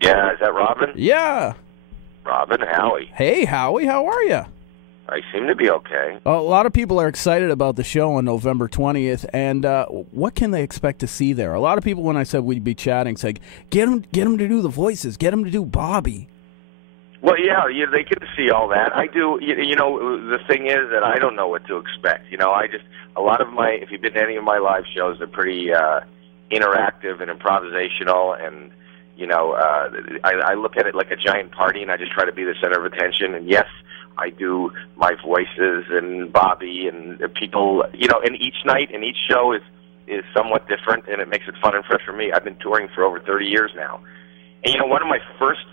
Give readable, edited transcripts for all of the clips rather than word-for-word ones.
Yeah, is that Robin? Yeah. Robin, Howie. Hey, Howie, how are you? I seem to be okay. A lot of people are excited about the show on November 20th, and what can they expect to see there? A lot of people, when I said we'd be chatting, said, get them to do the voices, get them to do Bobby. Well, yeah, they get to see all that. I do. The thing is that I don't know what to expect. A lot of if you've been to any of my live shows, they're pretty interactive and improvisational, and I look at it like a giant party, and I just try to be the center of attention. And yes, I do my voices and Bobby and people, and each night and each show is somewhat different, and it makes it fun and fresh for me. I've been touring for over 30 years now. And, one of my first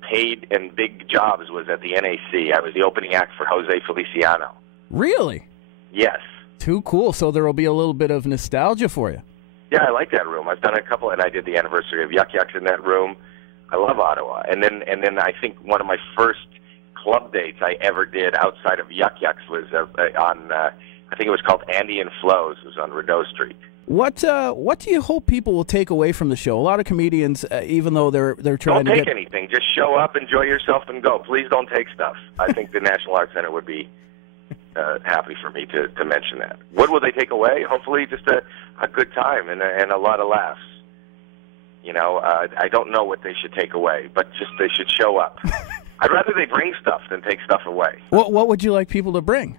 paid and big jobs was at the NAC. I was the opening act for Jose Feliciano. Really? Yes. Too cool. So there will be a little bit of nostalgia for you. Yeah, I like that room. I've done a couple, and I did the anniversary of Yuck Yucks in that room. I love Ottawa. And then I think one of my first club dates I ever did outside of Yuck Yucks was on, I think it was called Andy and Flo's. It was on Rideau Street. What do you hope people will take away from the show? A lot of comedians, even though they're trying to don't take anything. Just show up, enjoy yourself, and go. Please don't take stuff. I think the National Arts Center would be happy for me to mention that. What will they take away? Hopefully just a good time and a lot of laughs. I don't know what they should take away, but just they should show up. I'd rather they bring stuff than take stuff away. What would you like people to bring?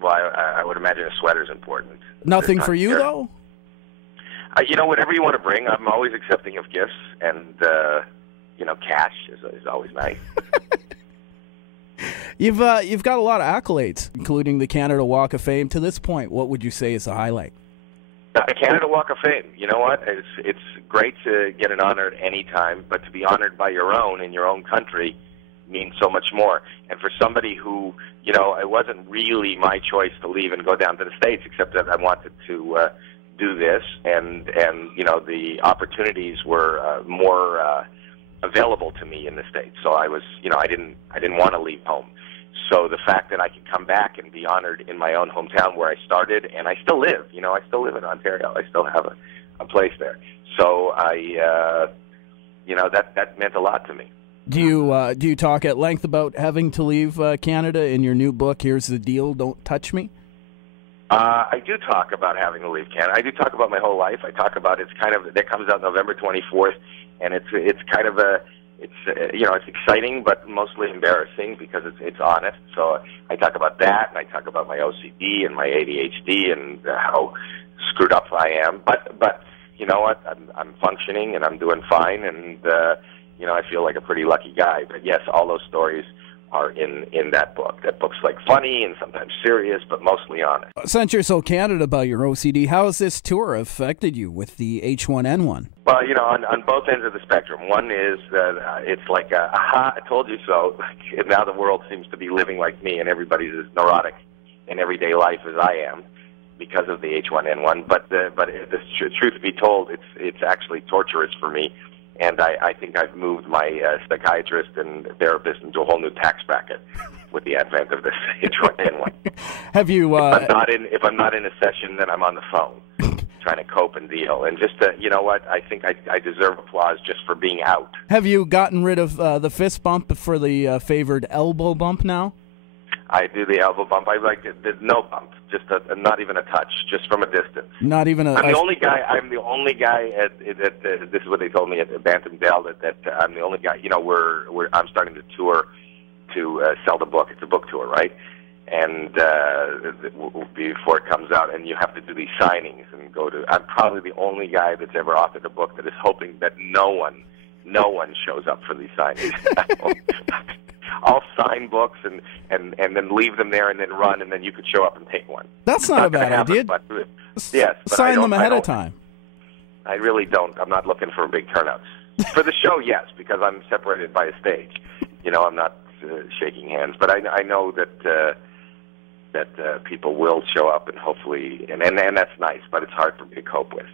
Well, I would imagine a sweater's important. Nothing for you, though? Whatever you want to bring. I'm always accepting of gifts, and, cash is always nice. You've got a lot of accolades, including the Canada Walk of Fame. To this point, what would you say is the highlight? The Canada Walk of Fame. You know what? It's great to get an honor at any time, but to be honored by your own in your own country means so much more. And for somebody who, it wasn't really my choice to leave and go down to the States, except that I wanted to do this, and the opportunities were more available to me in the States. So I was, I didn't want to leave home. So the fact that I could come back and be honored in my own hometown where I started, and I still live, I still live in Ontario. I still have a place there. So that meant a lot to me. Do you talk at length about having to leave Canada in your new book, Here's the Deal, Don't Touch Me? I do talk about having to leave Canada. I do talk about my whole life. I talk about that comes out November 24th, and it's kind of it's exciting but mostly embarrassing because it's honest. So I talk about that, and I talk about my OCD and my ADHD and how screwed up I am. But you know what? I'm functioning and I'm doing fine, and I feel like a pretty lucky guy. But yes, all those stories are in that book. That book's like funny and sometimes serious, but mostly honest. Since you're so candid about your OCD, how has this tour affected you with the H1N1? Well, on both ends of the spectrum. One is that it's like aha, I told you so. Now the world seems to be living like me, and everybody's as neurotic in everyday life as I am because of the H1N1. But the truth be told, it's actually torturous for me. And I think I've moved my psychiatrist and therapist into a whole new tax bracket with the advent of this H1N1. Have you? If I'm not in a session, then I'm on the phone trying to cope and deal. And just I think I deserve applause just for being out. Have you gotten rid of the fist bump for the favored elbow bump now? I do the elbow bump. I like it. There's no bump, just not even a touch, just from a distance. Not even a. I'm the only guy. At this is what they told me at Bantamdale that I'm the only guy. I'm starting to tour to sell the book. It's a book tour, right? And before it comes out, and you have to do these signings and go to. I'm probably the only guy that's ever authored a book that is hoping that no one shows up for these signings. I'll sign books and then leave them there and then run, and then you could show up and take one. That's not a bad idea. Yes, sign them ahead of time. I really don't. I'm not looking for big turnouts. For the show, yes, because I'm separated by a stage. I'm not shaking hands, but I know that people will show up and hopefully, and that's nice, but it's hard for me to cope with.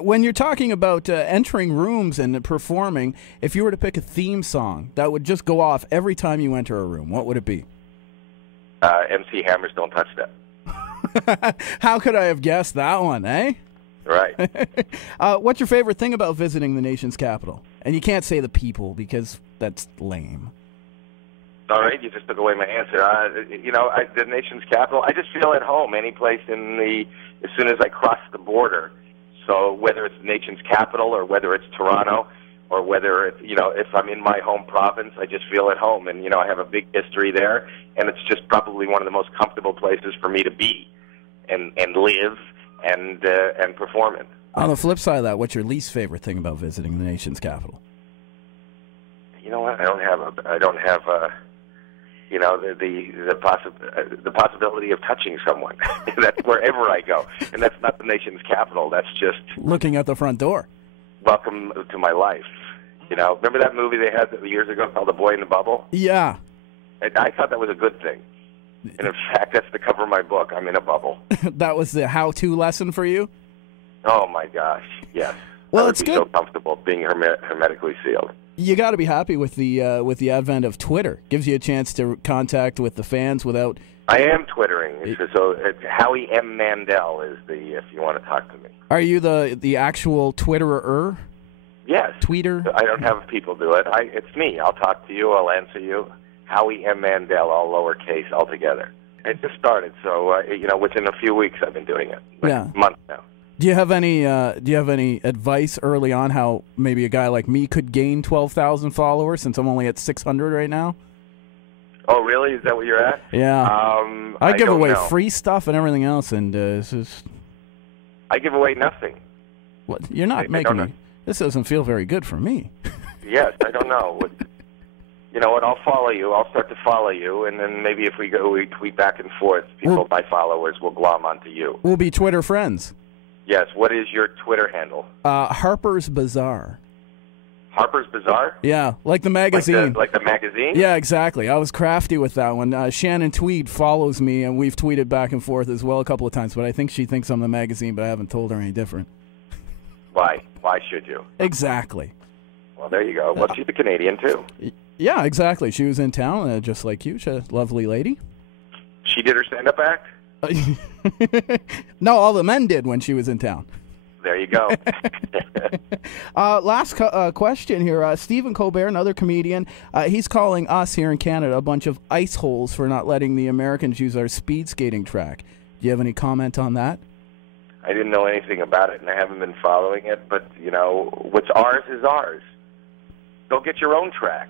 When you're talking about entering rooms and performing, if you were to pick a theme song that would just go off every time you enter a room, what would it be? MC Hammer's Don't Touch That. How could I have guessed that one, eh? Right. What's your favorite thing about visiting the nation's capital? And you can't say the people because that's lame. All right, you just took away my answer. The nation's capital, I just feel at home any place as soon as I cross the border. So whether it's the nation's capital or whether it's Toronto or whether it's, if I'm in my home province, I just feel at home. And, I have a big history there, and it's just probably one of the most comfortable places for me to be and live and perform in. On the flip side of that, what's your least favorite thing about visiting the nation's capital? You know what? I don't have the possibility of touching someone. That's wherever I go, and that's not the nation's capital. That's just looking at the front door. Welcome to my life. Remember that movie they had years ago called The Boy in the Bubble? Yeah. I thought that was a good thing. And in fact, that's the cover of my book. I'm in a bubble. That was the how-to lesson for you? Oh my gosh, yes. Well, it's good. So comfortable being hermetically sealed. You got to be happy with the advent of Twitter. Gives you a chance to contact with the fans without. I am twittering. It's Howie Mandel is if you want to talk to me. Are you the actual Twitterer? Yes. Tweeter. I don't have people do it. It's me. I'll talk to you. I'll answer you. Howie Mandel, all lowercase, all together. It just started, so within a few weeks I've been doing it. Months now. Do you have any advice early on how maybe a guy like me could gain 12,000 followers since I'm only at 600 right now? Oh, really? Is that what you're at? Yeah. I give away free stuff and everything else, and I give away nothing. What? You're not making me. This doesn't feel very good for me. Yes, I don't know. You know what? I'll follow you. I'll start to follow you, and then maybe if we tweet back and forth, my followers will glom onto you. We'll be Twitter friends. Yes. What is your Twitter handle? Harper's Bazaar. Harper's Bazaar? Yeah, like the magazine. Like the magazine? Yeah, exactly. I was crafty with that one. Shannon Tweed follows me, and we've tweeted back and forth as well a couple of times, but I think she thinks I'm the magazine, but I haven't told her any different. Why? Why should you? Exactly. Well, there you go. Well, she's a Canadian, too. Yeah, exactly. She was in town, just like you. She's a lovely lady. She did her stand-up act? No, all the men did when she was in town. There you go. Last question here. Stephen Colbert, another comedian, he's calling us here in Canada a bunch of ice holes for not letting the Americans use our speed skating track. Do you have any comment on that? I didn't know anything about it, and I haven't been following it, but, what's ours is ours. Go get your own track.